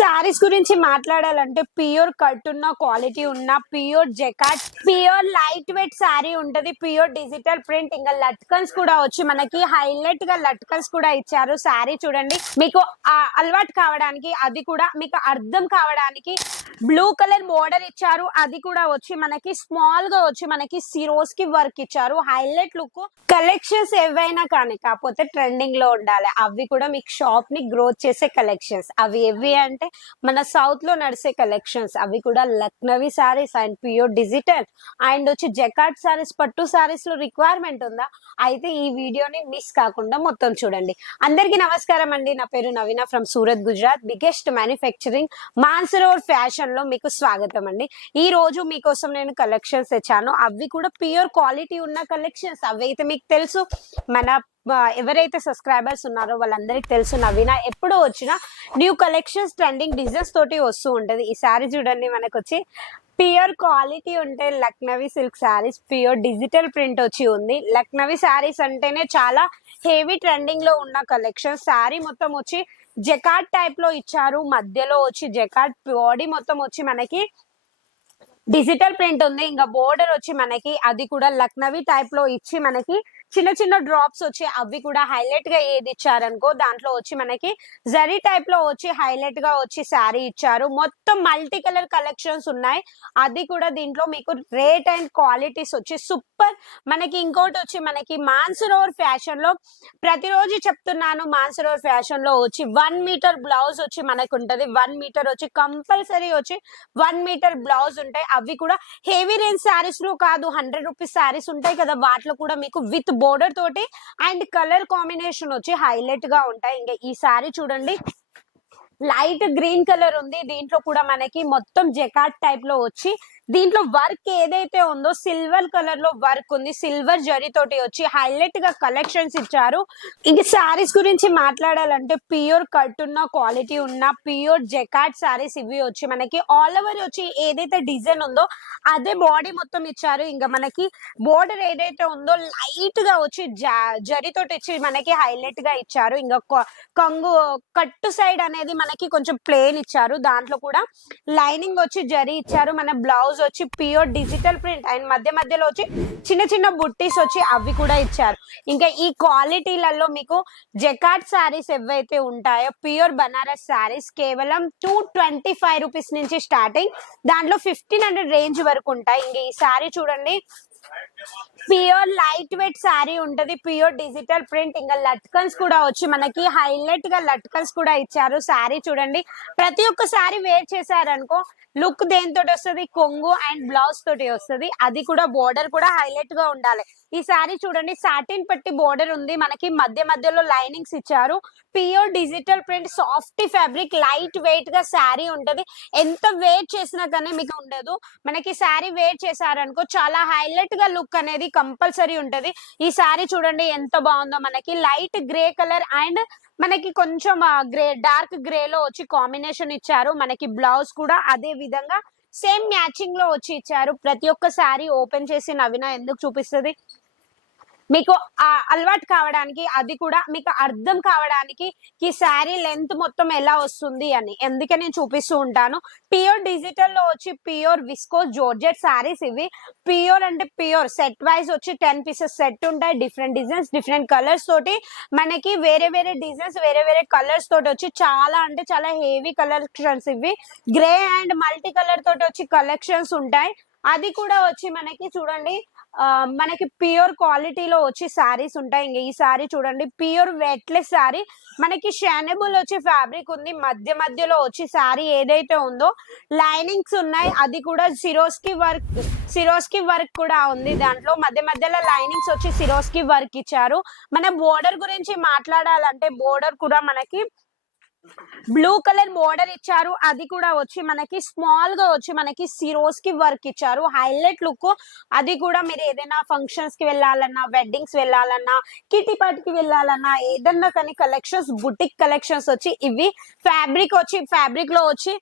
సారీస్ శారీస్ గురించి మాట్లాడాలంటే pure cut ఉన్న క్వాలిటీ ఉన్న pure jacquard pure light weight sari ఉంటది. Pure digital print. ఇంకా లట్కన్స్ కూడా వచ్చి మనకి హైలైట్గా లట్కన్స్ కూడా ఇచ్చారు శారీ చూడండి. మీకు అలవాటు కావడానికి అది కూడా మీకు అర్థం కావడానికి బ్లూ కలర్ బోర్డర్ ఇచ్చారు. అది కూడా వచ్చి మనకి స్మాల్గా వచ్చి మనకి సిరోస్కి వర్క్ ఇచ్చారు. Highlight look. కలెక్షన్స్ ఏవైనా కానీ కాకపోతే ట్రెండింగ్లో ఉండాలి. అవి కూడా మీకు షాప్ని గ్రోత్ చేసే కలెక్షన్స్. అవి ఏవి అంటే మన సౌత్లో నడిసే కలెక్షన్స్ అవి కూడా Lucknowi saris and pure digital and వచ్చి జకాట్ సారీస్ పట్టు శారీస్లో రిక్వైర్మెంట్ ఉందా? అయితే ఈ వీడియోని మిస్ కాకుండా మొత్తం చూడండి. అందరికీ నమస్కారం అండి. నా పేరు Naveena from Surat Gujarat biggest manufacturing Mansarovar ఫ్యాషన్లో మీకు స్వాగతం అండి. ఈ రోజు మీకోసం నేను కలెక్షన్స్ తెచ్చాను. అవి కూడా ప్యూర్ క్వాలిటీ ఉన్న కలెక్షన్స్ అవి అయితే మీకు తెలుసు. మన ఎవరైతే సబ్స్క్రైబర్స్ ఉన్నారో వాళ్ళందరికీ తెలుసు నవీన ఎప్పుడు వచ్చినా న్యూ కలెక్షన్స్ ట్రెండింగ్ డిజైన్స్ తోటి వస్తూ ఉంటుంది. ఈ సారీ చూడండి మనకు వచ్చి ప్యూర్ క్వాలిటీ ఉంటే Lucknowi silk saris pure digital print వచ్చి ఉంది. లక్నవీ శారీస్ అంటేనే చాలా హెవీ ట్రెండింగ్లో ఉన్న కలెక్షన్ శారీ మొత్తం వచ్చి జకాట్ టైప్లో ఇచ్చారు. మధ్యలో వచ్చి జకాట్ బాడీ మొత్తం వచ్చి మనకి డిజిటల్ ప్రింట్ ఉంది. ఇంకా బోర్డర్ వచ్చి మనకి అది కూడా లక్నవీ టైప్లో ఇచ్చి మనకి చిన్న చిన్న డ్రాప్స్ వచ్చి అవి కూడా హైలైట్గా ఏది ఇచ్చారనుకో దాంట్లో వచ్చి మనకి జరీ టైప్లో వచ్చి హైలైట్గా వచ్చి శారీ ఇచ్చారు. మొత్తం మల్టీ కలర్ కలెక్షన్స్ ఉన్నాయి. అది కూడా దీంట్లో మీకు రేట్ అండ్ క్వాలిటీస్ వచ్చి సూపర్ మనకి ఇంకోటి వచ్చి మనకి మాన్సరోవర్ ఫ్యాషన్లో ప్రతిరోజు చెప్తున్నాను మాన్సరోవర్ ఫ్యాషన్లో వచ్చి వన్ మీటర్ బ్లౌజ్ వచ్చి మనకు ఉంటది. వన్ మీటర్ వచ్చి కంపల్సరీ వచ్చి వన్ మీటర్ బ్లౌజ్ ఉంటాయి. అవి కూడా హెవీ రేంజ్ శారీస్లో కాదు హండ్రెడ్ రూపీస్ శారీస్ ఉంటాయి కదా. వాటిలో కూడా మీకు విత్ బోర్డర్ తోటి అండ్ కలర్ కాంబినేషన్ వచ్చి హైలైట్గా ఉంటాయి. ఇంకా ఈ సారీ చూడండి. లైట్ గ్రీన్ కలర్ ఉంది. దీంట్లో కూడా మనకి మొత్తం జెకాట్ టైప్లో వచ్చి దీంట్లో వర్క్ ఏదైతే ఉందో సిల్వర్ కలర్లో వర్క్ ఉంది. సిల్వర్ జరీ తోటి వచ్చి హైలైట్గా కలెక్షన్స్ ఇచ్చారు. ఇంక శారీస్ గురించి మాట్లాడాలంటే ప్యూర్ కట్ ఉన్న క్వాలిటీ ఉన్న ప్యూర్ జెకాట్ శారీస్ ఇవి వచ్చి మనకి ఆల్ ఓవర్ వచ్చి ఏదైతే డిజైన్ ఉందో అదే బాడీ మొత్తం ఇచ్చారు. ఇంకా మనకి బోర్డర్ ఏదైతే ఉందో లైట్గా వచ్చి జా- జరీ తోటి వచ్చి మనకి హైలైట్గా ఇచ్చారు. ఇంకా కంగు కట్టు సైడ్ అనేది మనకి కొంచెం ప్లేన్ ఇచ్చారు. దాంట్లో కూడా లైనింగ్ వచ్చి జరీ ఇచ్చారు. మన బ్లౌజ్ వచ్చి ప్యూర్ డిజిటల్ ప్రింట్ అండ్ మధ్య మధ్యలో వచ్చి చిన్న చిన్న బుట్టీస్ వచ్చి అవి కూడా ఇచ్చారు. ఇంకా ఈ క్వాలిటీలలో మీకు జకాట్ శారీస్ ఏవైతే ఉంటాయో ప్యూర్ బనారస్ శారీస్ కేవలం టూ ట్వంటీ ఫైవ్ రూపీస్ నుంచి స్టార్టింగ్ దాంట్లో ఫిఫ్టీన్ హండ్రెడ్ రేంజ్ వరకు ఉంటాయి. ఇంకా ఈ శారీ చూడండి. ప్యూర్ లైట్ వెయిట్ శారీ ఉంటది. Pure digital print. ఇంకా లట్కన్స్ కూడా వచ్చి మనకి హైలైట్గా లట్కన్స్ కూడా ఇచ్చారు. శారీ చూడండి. ప్రతి ఒక్క శారీ వేర్ చేశారనుకో లుక్ దేనితో వస్తుంది? కొంగు అండ్ బ్లౌజ్ తోటి వస్తుంది. అది కూడా బోర్డర్ కూడా హైలైట్గా ఉండాలి. ఈ శారీ చూడండి. సాటిన్ పట్టి బోర్డర్ ఉంది. మనకి మధ్య మధ్యలో లైనింగ్స్ ఇచ్చారు. Pure digital print. Soft fabric. Light వెయిట్గా శారీ ఉంటది. ఎంత వెయిట్ చేసినా కానీ మీకు ఉండదు. మనకి శారీ వేర్ చేశారనుకో చాలా హైలైట్గా లుక్ అనేది కంపల్సరీ ఉంటది. ఈ శారీ చూడండి ఎంత బాగుందో మనకి. లైట్ గ్రే కలర్ అండ్ మనకి కొంచెం గ్రే డార్క్ గ్రే లో వచ్చి కాంబినేషన్ ఇచ్చారు. మనకి బ్లౌజ్ కూడా అదే విధంగా సేమ్ మ్యాచింగ్లో వచ్చి ఇచ్చారు. ప్రతి ఒక్క శారీ ఓపెన్ చేసి నవీన ఎందుకు చూపిస్తుంది? మీకు ఆ అలవాటు కావడానికి అది కూడా మీకు అర్థం కావడానికి ఈ శారీ లెంత్ మొత్తం ఎలా వస్తుంది అని ఎందుకే నేను చూపిస్తూ ఉంటాను. ప్యూర్ డిజిటల్లో వచ్చి ప్యూర్ విస్కో జోర్జెట్ శారీస్ ఇవి. ప్యూర్ అంటే ప్యూర్. సెట్ వైజ్ వచ్చి టెన్ పీసెస్ సెట్ ఉంటాయి. డిఫరెంట్ డిజైన్స్ డిఫరెంట్ కలర్స్ తోటి మనకి వేరే వేరే డిజైన్స్ వేరే వేరే కలర్స్ తోటి వచ్చి చాలా అంటే చాలా హెవీ కలెక్షన్స్ ఇవి. గ్రే అండ్ మల్టీ కలర్ తోటి వచ్చి కలెక్షన్స్ ఉంటాయి. అది కూడా వచ్చి మనకి చూడండి. మనకి ప్యూర్ క్వాలిటీలో వచ్చి శారీస్ ఉంటాయి. ఇంకా ఈ శారీ చూడండి ప్యూర్ వెట్లెస్ శారీ. మనకి షానబుల్ వచ్చి ఫ్యాబ్రిక్ ఉంది. మధ్య మధ్యలో వచ్చి శారీ ఏదైతే ఉందో లైనింగ్స్ ఉన్నాయి. అది కూడా సిరోస్కి వర్క్ సిరోస్కి వర్క్ కూడా ఉంది దాంట్లో. మధ్య మధ్యలో లైనింగ్స్ వచ్చి సిరోస్కి వర్క్ ఇచ్చారు. మన బోర్డర్ గురించి మాట్లాడాలంటే బోర్డర్ కూడా మనకి బ్లూ కలర్ బోర్డర్ ఇచ్చారు. అది కూడా వచ్చి మనకి స్మాల్గా వచ్చి మనకి సిరోస్కి వర్క్ ఇచ్చారు. హైలైట్ లుక్ అది కూడా మీరు ఏదైనా ఫంక్షన్స్కి వెళ్ళాలన్నా వెడ్డింగ్స్ వెళ్ళాలన్నా కిటీ పార్టీకి వెళ్ళాలన్నా ఏదన్నా కానీ కలెక్షన్స్ బుటిక్ కలెక్షన్స్ వచ్చి ఇవి ఫ్యాబ్రిక్ వచ్చి ఫ్యాబ్రిక్లో వచ్చి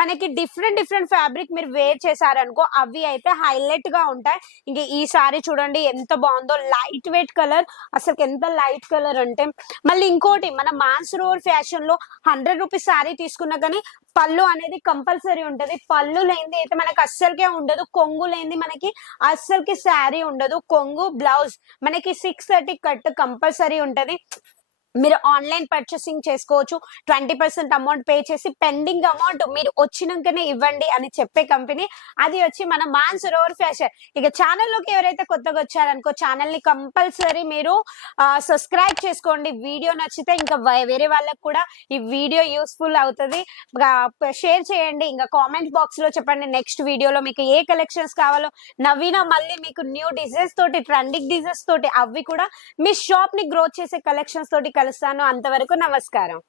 మనకి డిఫరెంట్ డిఫరెంట్ ఫ్యాబ్రిక్ మీరు వేర్ చేశారనుకో అవి అయితే హైలైట్గా ఉంటాయి. ఇంక ఈ సారీ చూడండి ఎంత బాగుందో. లైట్ వెయిట్ కలర్ అసలు ఎంత లైట్ కలర్ అంటే మళ్ళీ ఇంకోటి మన మాన్సరోవర్ ఫ్యాషన్లో హండ్రెడ్ రూపీస్ శారీ తీసుకున్నా కానీ పళ్ళు అనేది కంపల్సరీ ఉంటది. పళ్ళు లేనిది అయితే మనకి అస్సలకే ఉండదు. కొంగు లేనిది మనకి అస్సలకి శారీ ఉండదు. కొంగు బ్లౌజ్ మనకి సిక్స్ థర్టీ కట్ కంపల్సరీ ఉంటది. మీరు ఆన్లైన్ పర్చేసింగ్ చేసుకోవచ్చు. ట్వంటీ పర్సెంట్ అమౌంట్ పే చేసి పెండింగ్ అమౌంట్ మీరు వచ్చినాకనే ఇవ్వండి అని చెప్పే కంపెనీ. అది వచ్చి మన మాన్ సరోవర్ ఫ్యాషన్. ఇక ఛానల్లోకి ఎవరైతే కొత్తగా వచ్చారనుకో ఛానల్ని కంపల్సరీ మీరు సబ్స్క్రైబ్ చేసుకోండి. వీడియో నచ్చితే ఇంకా వే- వేరే వాళ్ళకు కూడా ఈ వీడియో యూస్ఫుల్ అవుతుంది. షేర్ చేయండి. ఇంకా కామెంట్ బాక్స్లో చెప్పండి. నెక్స్ట్ వీడియోలో మీకు ఏ కలెక్షన్స్ కావాలో నవీన మళ్ళీ మీకు న్యూ డిజైన్స్ తోటి ట్రెండింగ్ డిజైన్స్ తోటి అవి కూడా మీ షాప్ని గ్రోత్ చేసే కలెక్షన్స్ తోటి కలుస్తాను. అంతవరకు నమస్కారం.